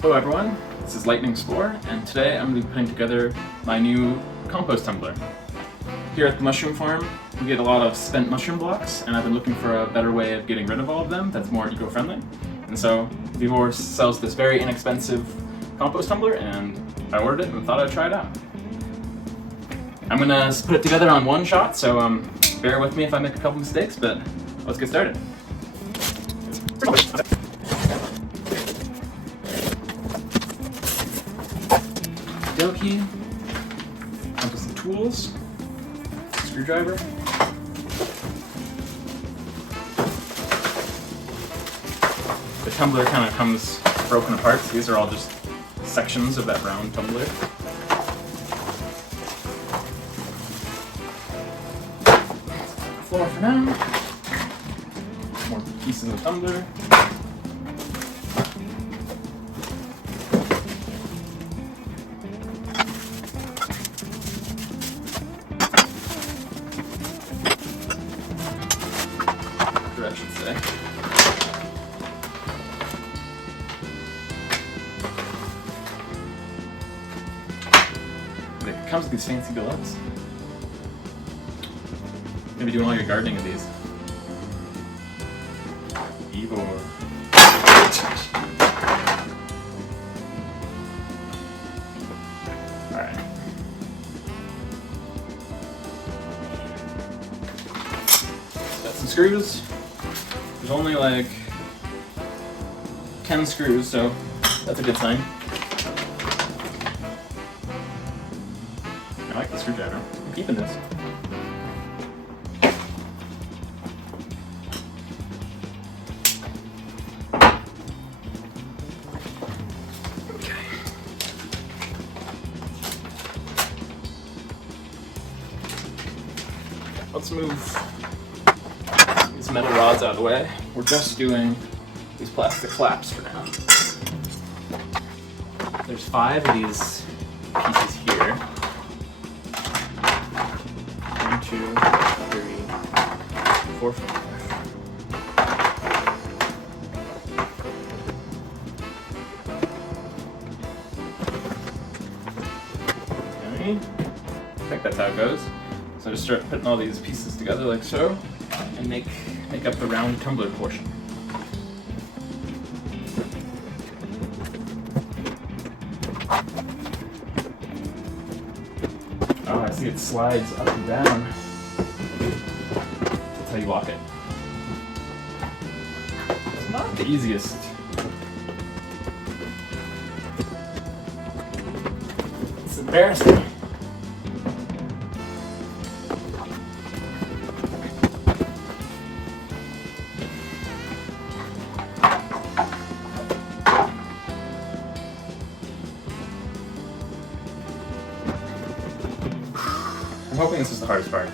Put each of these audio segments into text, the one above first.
Hello everyone, this is LightningSpore, and today I'm going to be putting together my new compost tumbler. Here at the mushroom farm, we get a lot of spent mushroom blocks, and I've been looking for a better way of getting rid of all of them that's more eco-friendly. And so VEVOR sells this very inexpensive compost tumbler, and I ordered it and thought I'd try it out. I'm going to put it together on one shot, so bear with me if I make a couple mistakes, but let's get started. Dokie, onto some tools, screwdriver, the tumbler kind of comes broken apart, so these are all just sections of that round tumbler. Floor for now, more pieces of tumbler. I should say. It comes with these fancy gloves. Maybe doing all your gardening with these. VEVOR. Alright. Got some screws. There's only like 10 screws, so that's a good sign. I like the screwdriver. I'm keeping this. Okay. Let's move these metal rods out of the way. We're just doing these plastic flaps for now. There's 5 of these pieces here. 1, 2, 3, 4, 5. Okay. I think that's how it goes. So just start putting all these pieces together like so, and make up the round tumbler portion. Oh, I see it slides up and down. That's how you lock it. It's not the easiest. It's embarrassing. I'm hoping this is the hardest part.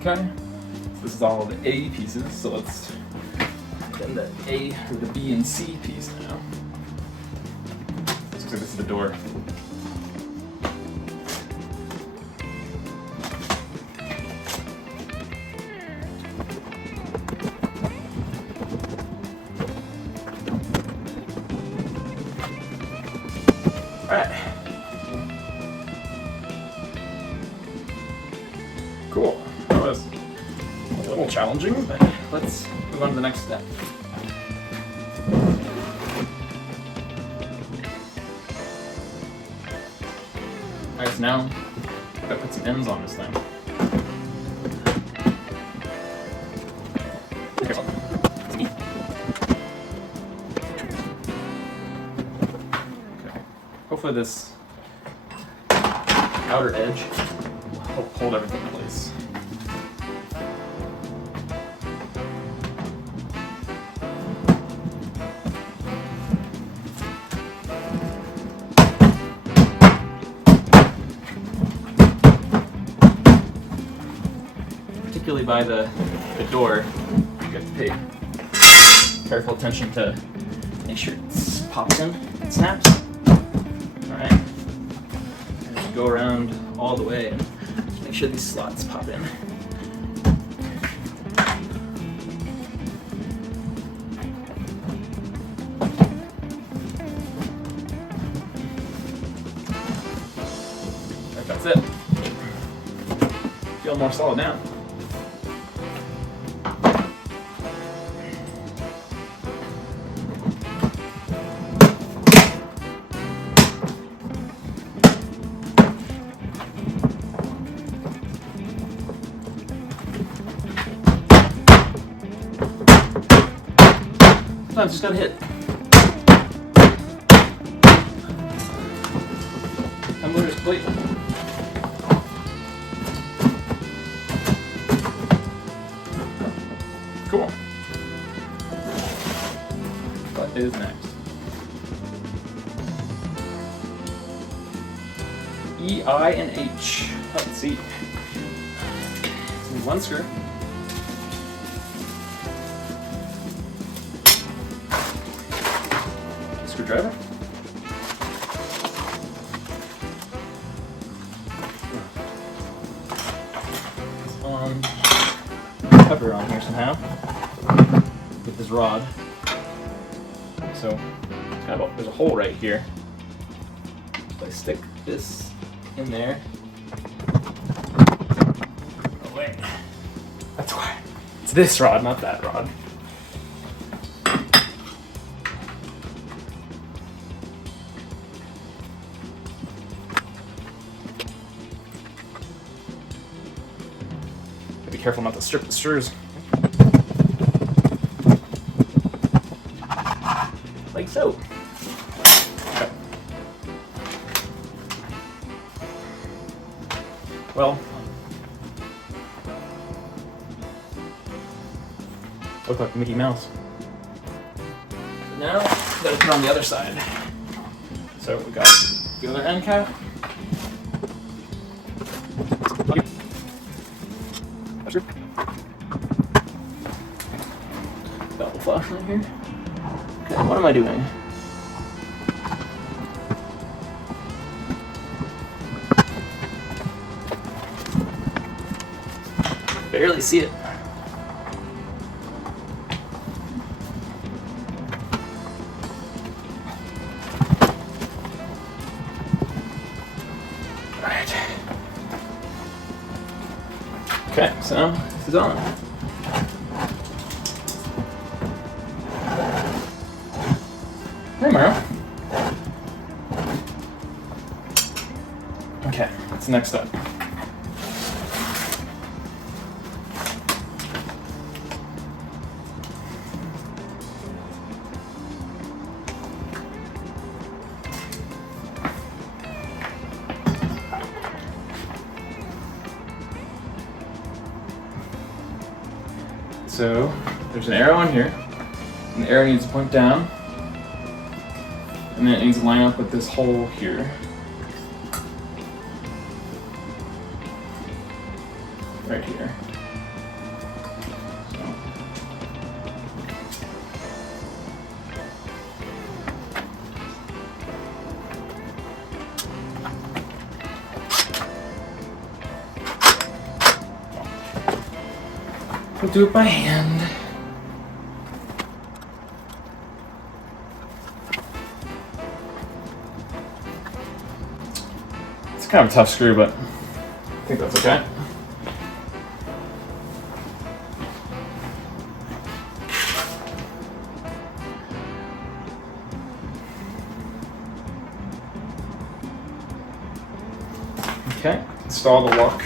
Okay, so this is all the A pieces, so let's get the A or the B and C piece now. Looks like this is the door. Alright. Cool. That was a little challenging, but let's move on to the next step. Alright, so now I've got to put some ends on this thing. Okay. Hopefully this outer edge will help hold everything in place. Particularly by the door, you have to pay careful attention to make sure it pops in and snaps. Alright. And go around all the way and just make sure these slots pop in. more solid now. Sometimes just gotta hit. Tumbler is complete. Cool. What is next? E, I, and H. Let's see. One screw. Screwdriver. Cover on here somehow with this rod. So there's a hole right here. So I stick this in there. Oh wait, that's why. It's this rod, not that rod. Be careful not to strip the screws. Like so. Okay. Well, look like Mickey Mouse. Now, gotta put on the other side. So we got the other end cap. Double flush right here. Okay, what am I doing? Barely see it. Alright. Okay, so this is on. Hey, Mara. Okay, what's the next step? So there's an arrow in here, and the arrow needs to point down, and then it needs to line up with this hole here. Right here. We'll do it by hand. It's kind of a tough screw, but I think that's okay. Okay, install the lock.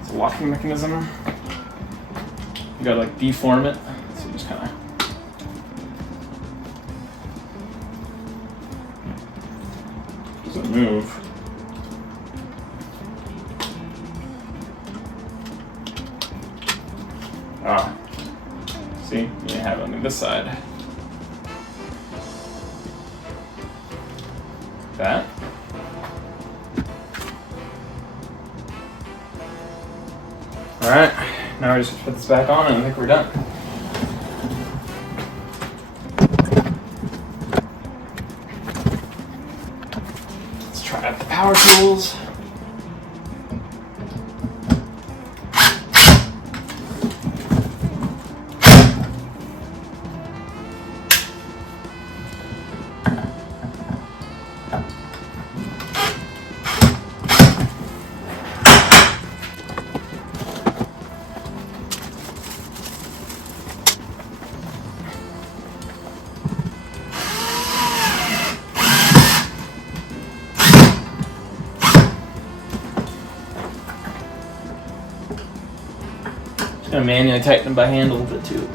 It's a locking mechanism. You gotta like deform it, so just kind of doesn't move. Ah, see, you have it on this side. That. All right. Now we just put this back on and I think we're done. Let's try out the power tools. Gonna manually tighten them by hand a little bit too.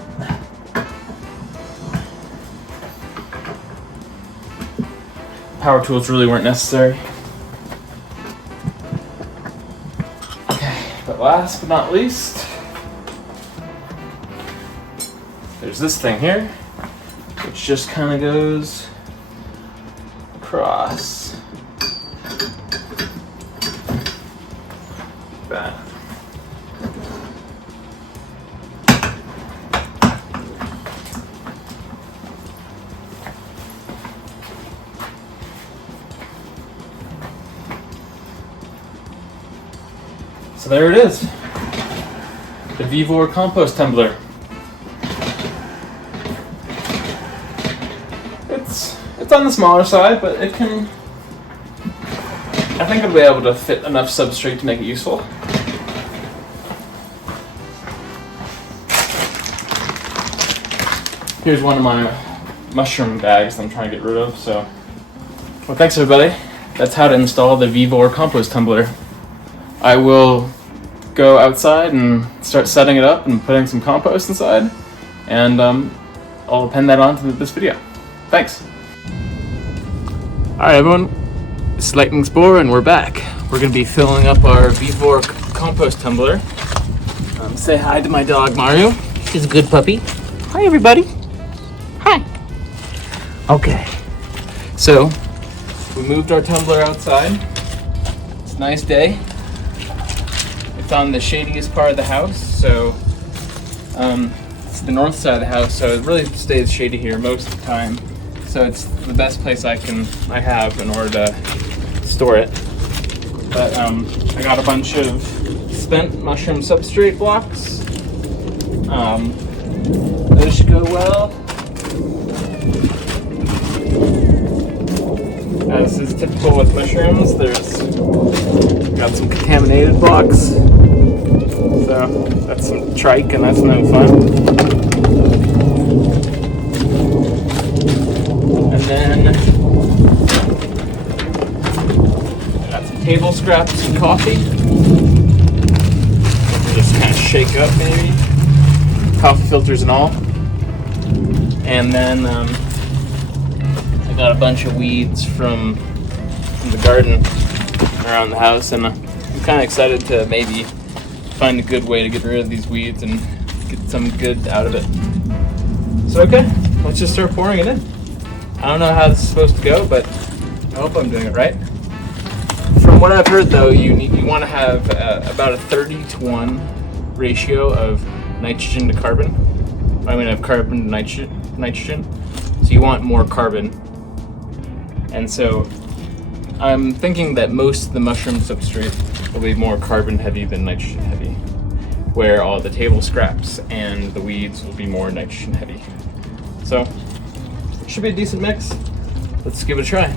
Power tools really weren't necessary. Okay, but last but not least, there's this thing here, which just kind of goes across that. So there it is, the VEVOR Compost Tumbler. It's on the smaller side, but it can, I think it'll be able to fit enough substrate to make it useful. Here's one of my mushroom bags that I'm trying to get rid of, so. Well, thanks everybody. That's how to install the VEVOR Compost Tumbler. I will go outside and start setting it up and putting some compost inside, and I'll append that onto this video. Thanks. Alright everyone, it's LightningSpore and we're back. We're going to be filling up our VEVOR Compost Tumbler. Say hi to my dog Mario. He's a good puppy. Hi everybody. Hi. Okay, so we moved our tumbler outside. It's a nice day. It's on the shadiest part of the house, so it's the north side of the house, so it really stays shady here most of the time. So it's the best place I have in order to store it. But I got a bunch of spent mushroom substrate blocks. Those should go well. As is typical with mushrooms, got some contaminated blocks. So that's some trike and that's no fun. And then got some table scraps and coffee. Just kind of shake up maybe. Coffee filters and all. And then I got a bunch of weeds from the garden around the house, and I'm kind of excited to maybe find a good way to get rid of these weeds and get some good out of it. So okay, let's just start pouring it in. I don't know how this is supposed to go, but I hope I'm doing it right. From what I've heard though, you want to have about a 30-to-1 ratio of nitrogen to carbon. I mean, of carbon to nitrogen. So you want more carbon. And so I'm thinking that most of the mushroom substrate will be more carbon heavy than nitrogen heavy, where all the table scraps and the weeds will be more nitrogen heavy. So it should be a decent mix. Let's give it a try.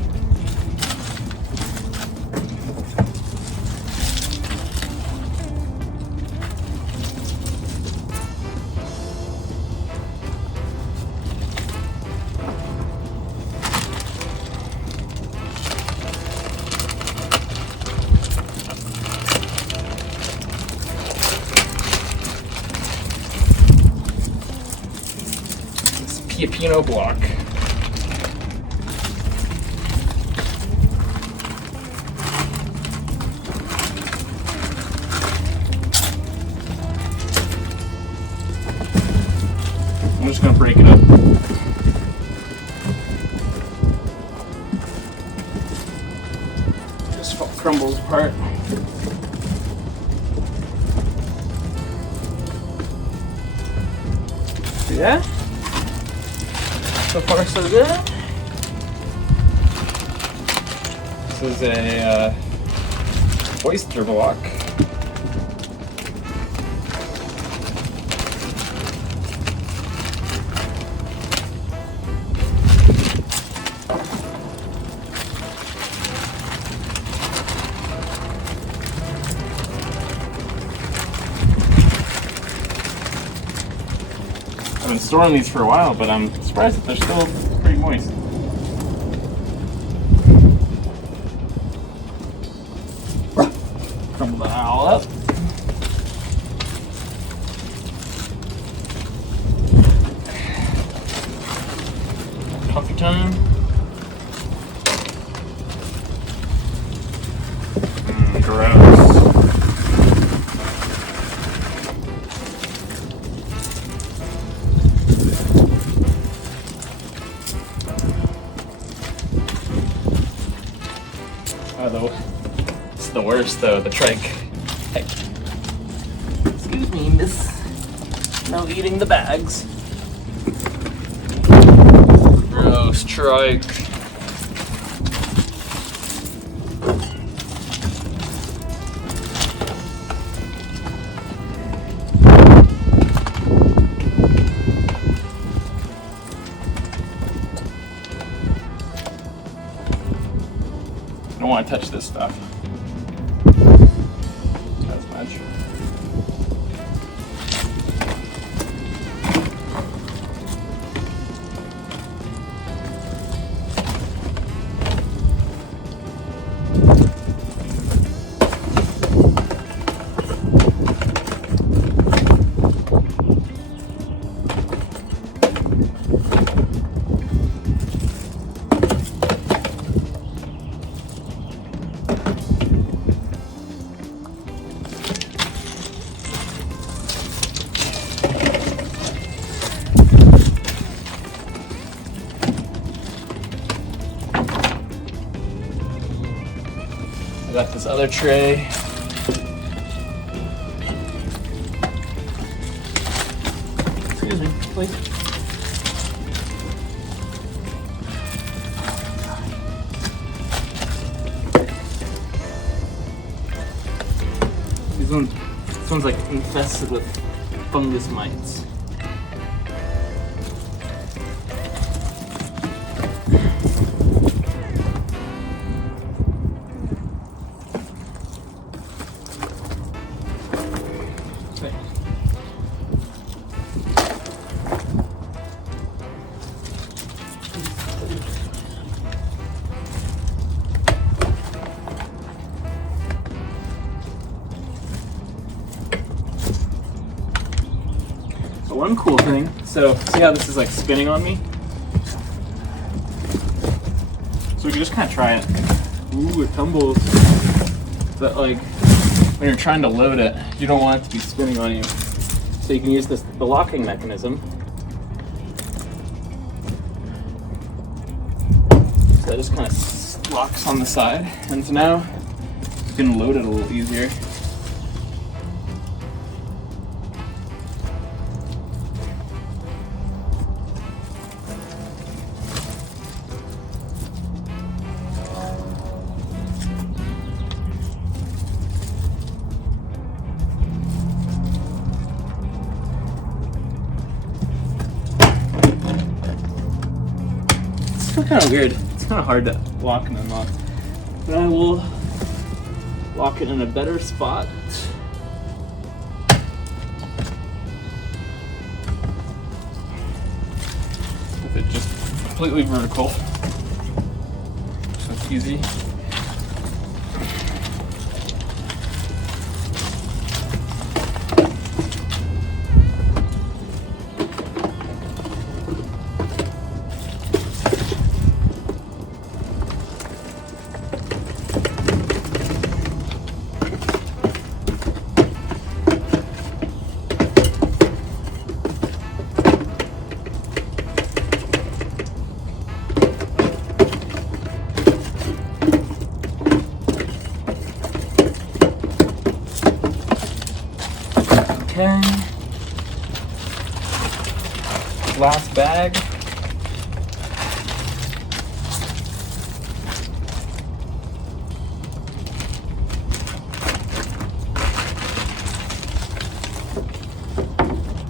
Pino block. I'm just going to break it up. Just crumbles apart. See that? So far, so good. This is a oyster block. I've been storing these for a while, but I'm surprised that they're still pretty moist. Crumble that all up. time. Gross. It's the worst though, the trike. Hey. Excuse me, miss. No eating the bags. Gross trike. I don't want to touch this stuff as much. I got this other tray. Excuse me, please. This one's like infested with fungus mites. So one cool thing, so see how this is like spinning on me? So we can just kind of try it. Ooh, it tumbles. But like, when you're trying to load it, you don't want it to be spinning on you. So you can use the locking mechanism. So it just kind of locks on the side. And so now you can load it a little easier. It's kind of weird. It's kind of hard to lock and unlock. But I will lock it in a better spot. With it just completely vertical. So it's easy. Okay. Last bag.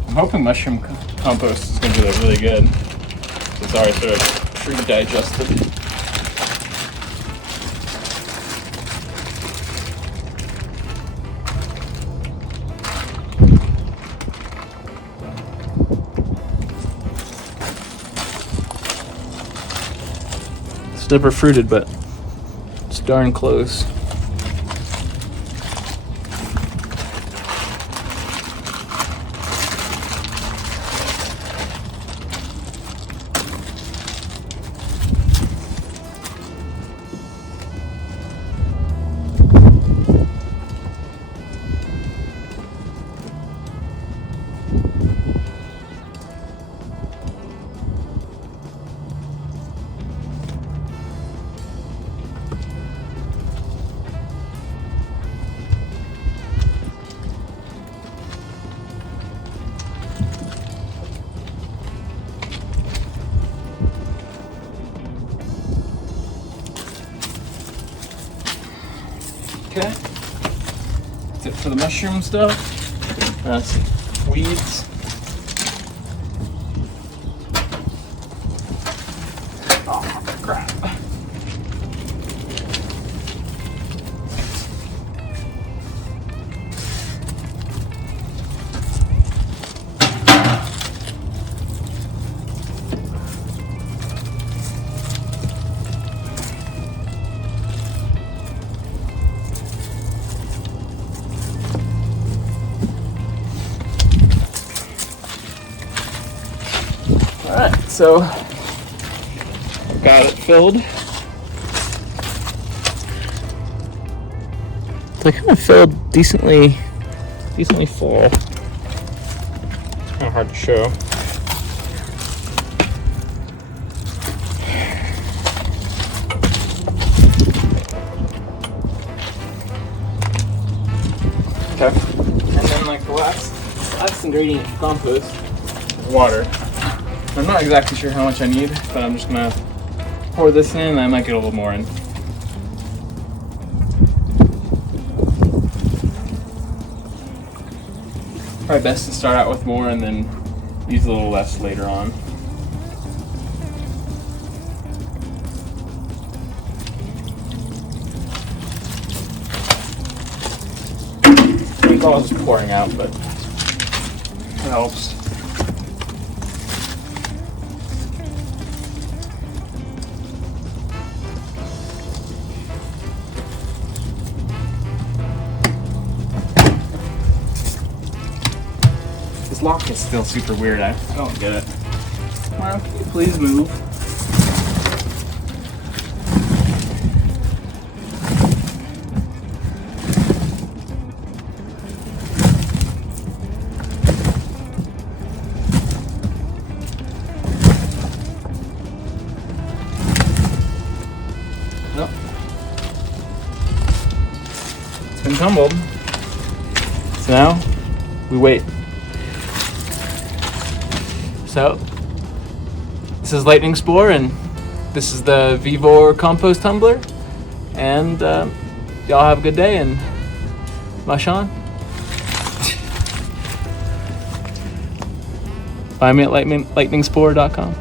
I'm hoping mushroom compost is going to be really good. It's already sort of pre-digested. It's never fruited, but it's darn close. Okay. That's it for the mushroom stuff. That's weeds. Oh, crap. Alright, so got it filled. So I kind of filled decently full. It's kind of hard to show. Okay. And then like the last ingredient to compost is water. I'm not exactly sure how much I need, but I'm just gonna pour this in and I might get a little more in. Probably best to start out with more and then use a little less later on. It's all just pouring out, but it helps. This lock is still super weird. I don't get it. Come on, can you please move? Nope. It's been tumbled. So now we wait. So, this is LightningSpore, and this is the VEVOR Compost Tumbler, and y'all have a good day, and mush on. Find me at lightningspore.com.